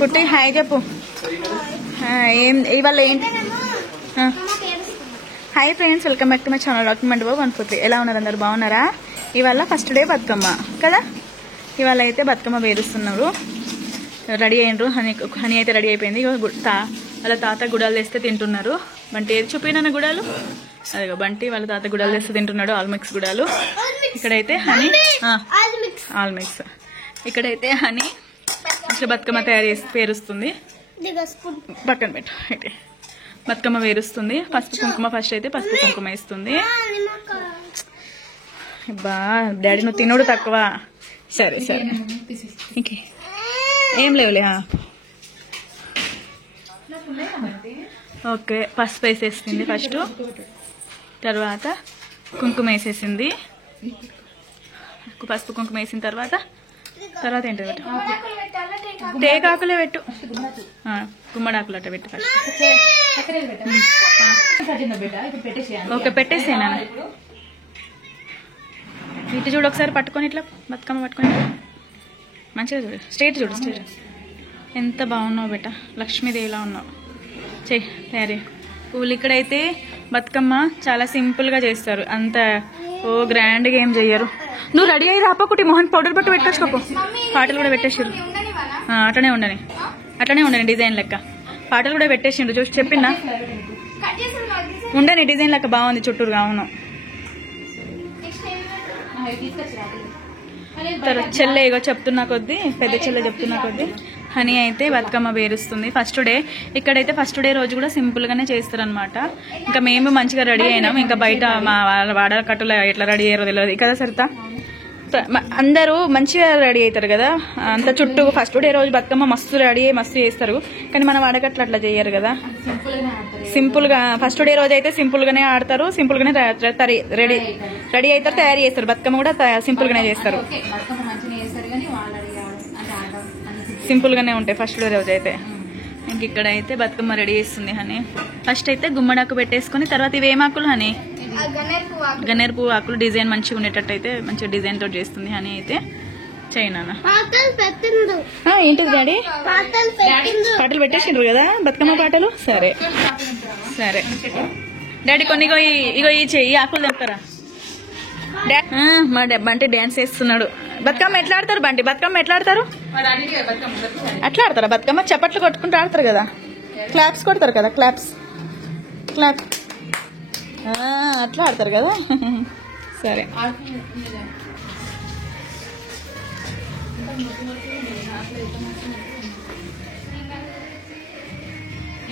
కుట్టి హాయ్ చెప్పు. ఏం ఇవాళ ఏంటి? Hi friends, welcome back to my channel document 143. ఎలా ఉన్నారు అందరు? బాగున్నారా? ఇవాళ ఫస్ట్ డే బతుకమ్మ కదా. ఇవాళ అయితే బతుకమ్మ వేరుస్తున్నారు. రెడీ అయినరు. హనీ అయితే రెడీ అయిపోయింది. వాళ్ళ తాత గుడాలు తెస్తే తింటున్నారు. బంటి ఏది చూపినా గుడాలు? అదిగో బంటి వాళ్ళ తాత గుడాలు తెస్తే తింటున్నాడు. ఆల్ మిక్స్ గుడాలు. ఇక్కడైతే హనీ ఆల్ మిక్స్. ఇక్కడైతే హనీ అసలు బతుకమ్మ తయారు చేసి పేరుస్తుంది. పక్కన పెట్టు. అయితే బతుకమ్మ వేరుస్తుంది. పసుపు కుంకుమ ఫస్ట్ అయితే పసుపు కుంకుమ ఇస్తుంది. బా డాడీ నువ్వు తినోడు తక్కువ. సరే సరే ఇంకే ఏం లేవులే. ఓకే, పసుపు వేసేసింది ఫస్ట్, తర్వాత కుంకుమ వేసేసింది. పసుపు కుంకుమ వేసిన తర్వాత ఏంటి పెట్టు? తేకాకులే పెట్టు, గుమ్మడాకులు అట్ట పెట్టు ఫస్ట్. ఓకే పెట్టేసేనా? ఇటు చూడు ఒకసారి, పట్టుకొని ఇట్లా బతుకమ్మ పట్టుకొని మంచిగా చూడు. స్ట్రైట్ చూడు, స్ట్రైట్. ఎంత బాగున్నావు బేట, లక్ష్మీదేవిలా ఉన్నావు. చెయ్యి తయారీ పువ్వులు. ఇక్కడైతే బతుకమ్మ చాలా సింపుల్గా చేస్తారు. అంత ఓ గ్రాండ్గా ఏం చెయ్యరు. నువ్వు రెడీ అయ్యి రాపకుటి మొహన్ పౌడర్ బట్టి పెట్టేసుకోకు. పాటలు కూడా పెట్టేసారు. అట్లనే ఉండని డిజైన్ లెక్క. పాటలు కూడా పెట్టేసిండు. చూసి చెప్పిందా? ఉండని డిజైన్ లెక్క బాగుంది చుట్టూరుగా. అవును. చెల్లె ఇగో చెప్తున్నా కొద్దీ, పెద్ద చెల్లె చెప్తున్నా కొద్దీ హనీ అయితే బతుకమ్మ వేరుస్తుంది ఫస్ట్ డే. ఇక్కడైతే ఫస్ట్ డే రోజు కూడా సింపుల్ గానే చేస్తారు అనమాట. ఇంకా మేము మంచిగా రెడీ అయినాం. ఇంకా బయట మా వాడకట్టులో ఎట్లా రెడీ అయ్యారో తెలియదు కదా సరితా. అందరూ మంచిగా రెడీ అవుతారు కదా. అంత చుట్టూ ఫస్ట్ డే రోజు బతుకమ్మ మస్తు రెడీ అయ్యి మస్తు చేస్తారు. కానీ మన వాడకట్లు అట్లా చేయరు కదా. సింపుల్ గా ఫస్ట్ డే రోజు అయితే సింపుల్ గానే ఆడతారు. సింపుల్ గానే రెడీ అవుతారు, తయారు చేస్తారు. బతుకమ్మ కూడా సింపుల్ గానే చేస్తారు. సింపుల్ గానే ఉంటాయి ఫస్ట్ డే రోజు అయితే. ఇంక ఇక్కడ అయితే బతుకమ్మ రెడీ చేస్తుంది హనీ. ఫస్ట్ అయితే గుమ్మడాకు పెట్టేసుకుని తర్వాత ఇవేమాకులు హనీ? గన్నేరు పువ్వు ఆకులు. డిజైన్ మంచిగా ఉండేటట్టు అయితే మంచిగా డిజైన్ తోటి చేస్తుంది హనీ అయితే. చైనా ఏంటి డాడీ? పాటలు పెట్టేసిండ్రు కదా బతుకమ్మ పాటలు. సరే సరే డాడీ కొన్ని ఇగో ఈ చెయ్యి ఆకులు తెంపుతారా? మా బంటి డాన్స్ చేస్తున్నాడు. బతుకమ్మ ఎట్లా ఆడతారు బంటి? బతుకమ్మ ఎట్లా ఆడతారు? అట్లా ఆడతారా బతుకమ్మ? చప్పట్లు కొట్టుకుంటూ ఆడతారు కదా. క్లాప్స్ కొడతారు కదా. క్లాప్ అట్లా ఆడతారు కదా. సరే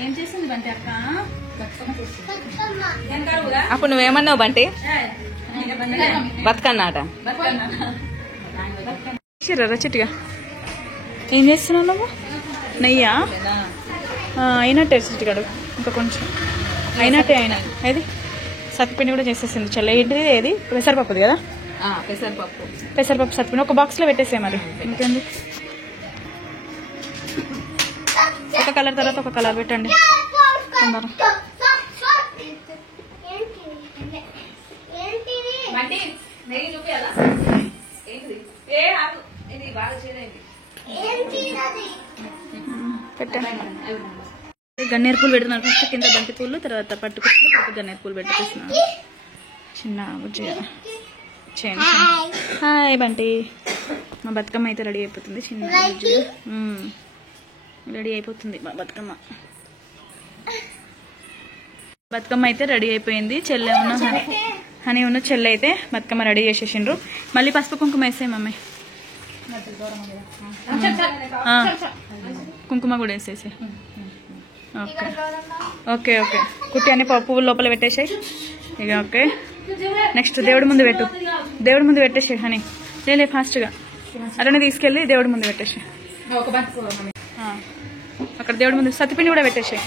ఏం చేసింది బంటి అక్క? అప్పుడు నువ్వేమన్నావు బంటి? బతుకన్న ఆట చిట్టుగా. ఏం చేస్తున్నావు నువ్వు? నెయ్యా అయినట్టే చిట్టుగాడు. ఇంకా కొంచెం అయినట్టే అయినా. ఏది సత్తుపిండి కూడా చేసేసింది చెల్ల. ఏంటిది? ఏది? పెసరపప్పుది కదా. పెసరపప్పు సత్తుపిండి ఒక బాక్స్ లో పెట్టేసే మరి. ఇంకేంది? ఒక కలర్ తర్వాత ఒక కలర్ పెట్టండి. గన్నేరు పూలు పెడుతున్నారు ఫస్ట్. కింద బంతి పూలు, తర్వాత పట్టుకొచ్చిన తర్వాత గన్నేరు పూలు పెట్టేస్తున్నాను. చిన్న బుజ్జిగా చేయండి. హాయ్ బంటి. మా బతుకమ్మ అయితే రెడీ అయిపోతుంది. చిన్న బుజ్జిగా రెడీ అయిపోతుంది మా బతుకమ్మ. బతుకమ్మ అయితే రెడీ అయిపోయింది. చెల్లె ఉన్న హనీ ఉన్న చెల్లె అయితే బతుకమ్మ రెడీ చేసేసిండ్రు. మళ్ళీ పసుపు కుంకుమ వేసే మమ్మీ. కుంకుమ కూడా వేసేసి. ఓకే ఓకే ఓకే కుట్టి అన్ని పువ్వులు లోపల పెట్టేసాయి ఇక. ఓకే నెక్స్ట్ దేవుడి ముందు పెట్టు. దేవుడి ముందు పెట్టేసే హనీ. లే ఫాస్ట్గా అట్లనే తీసుకెళ్ళి దేవుడి ముందు పెట్టేసే. అక్కడ దేవుడి ముందు సత్తుపిండి కూడా పెట్టేసే.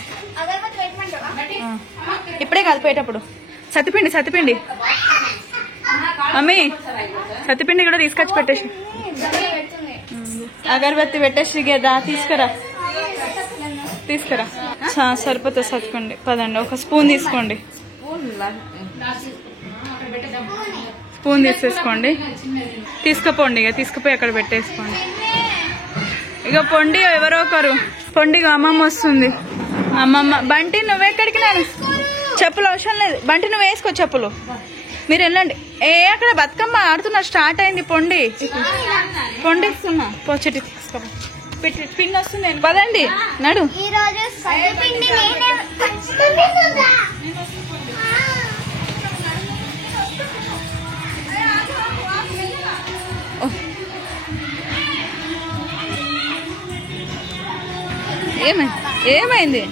ఇప్పుడే కాదు పోయేటప్పుడు. సత్తుపిండి మమ్మీ, సత్తుపిండి కూడా తీసుకొచ్చి పెట్టేసి. అగరబత్తి పెట్టేసి దా తీసుకురా. సరిపోతుంది సత్తుపిండి. పదండి ఒక స్పూన్ తీసుకోండి. స్పూన్ తీసేసుకోండి. తీసుకుపోండి. ఇక తీసుకుపోయి అక్కడ పెట్టేసుకోండి. ఇక పొండి ఎవరో ఒకరు పొండిగా అమ్మమ్మ వస్తుంది. అమ్మమ్మ బంటి నువ్వెక్కడికి? నేను చెప్పులు అవసరం లేదు బంటి, నువ్వు వేసుకో చెప్పులు. మీరు వెళ్ళండి. అక్కడ బతుకమ్మ ఆడుతున్నా స్టార్ట్ అయింది. పొండి పొండి ఇస్తున్నా పోచెట్టి తీసుకో. పిండి వస్తుంది పదండి నడు. ఏమైంది? ఏమైంది?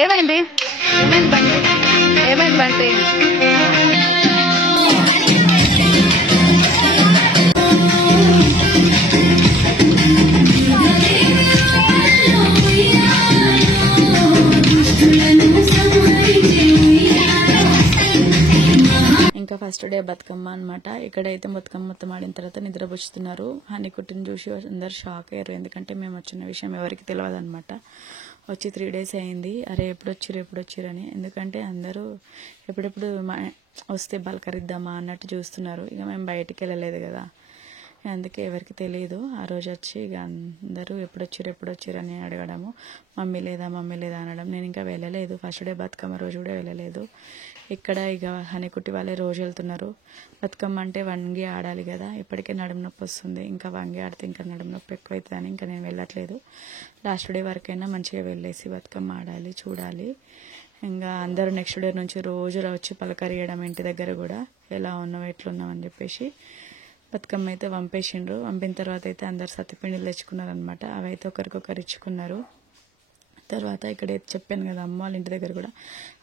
ఏమైంది బంటి? ఏమైంది బంటి? ఇంకా ఫస్ట్ డే బతుకమ్మ అనమాట. ఇక్కడైతే బతుకమ్మ మొత్తం ఆడిన తర్వాత నిద్రపుచ్చుతున్నారు. హనీకుట్టిని చూసి అందరు షాక్ అయ్యారు. ఎందుకంటే మేము వచ్చిన విషయం ఎవరికి తెలియదు అనమాట. వచ్చి 3 days అయింది. అరే ఎప్పుడు వచ్చిర్రు అని. ఎందుకంటే అందరూ ఎప్పుడెప్పుడు వస్తే బలకరిద్దామా అన్నట్టు చూస్తున్నారు. ఇక మేము బయటికి వెళ్ళలేదు కదా, అందుకే ఎవరికి తెలియదు. ఆ రోజు వచ్చి ఇక అందరూ ఎప్పుడు వచ్చిర్రు అని అడగడము, మమ్మీ లేదా అనడం. నేను ఇంకా వెళ్ళలేదు. ఫస్ట్ డే బతుకమ్మ రోజు కూడా వెళ్ళలేదు. ఇక్కడ ఇక హనీకుట్టి వాళ్ళే రోజు వెళ్తున్నారు. బతుకమ్మ అంటే వంగి ఆడాలి కదా, ఇప్పటికే నడుము నొప్పి వస్తుంది. ఇంకా వంగి ఆడితే ఇంకా నడుము నొప్పి ఎక్కువ అవుతుందని ఇంకా నేను వెళ్ళట్లేదు. లాస్ట్ డే వరకైనా మంచిగా వెళ్ళేసి బతుకమ్మ ఆడాలి, చూడాలి. ఇంకా అందరూ నెక్స్ట్ డే నుంచి రోజు వచ్చి పలకరియడం ఇంటి దగ్గర కూడా, ఎలా ఉన్నావు ఎట్లున్నావు అని చెప్పేసి. బతుకమ్మ అయితే పంపేసిండ్రు. పంపిన తర్వాత అయితే అందరు సత్తిపిండిలు తెచ్చుకున్నారు అనమాట. అవైతే ఒకరికొకరు ఇచ్చుకున్నారు. తర్వాత ఇక్కడ చెప్పాను కదా, అమ్మ వాళ్ళ ఇంటి దగ్గర కూడా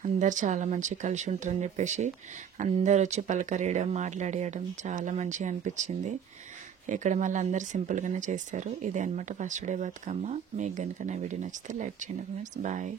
అందరు చాలా మంచిగా కలిసి ఉంటారని చెప్పేసి అందరు వచ్చి పలకరియడం, మాట్లాడేయడం చాలా మంచిగా అనిపించింది. ఇక్కడ మళ్ళీ అందరు సింపుల్గానే చేస్తారు. ఇదే అనమాట ఫస్ట్ డే బతుకమ్మ. మీకు కనుక నా వీడియో నచ్చితే లైక్ చేయండి ఫ్రెండ్స్. బాయ్.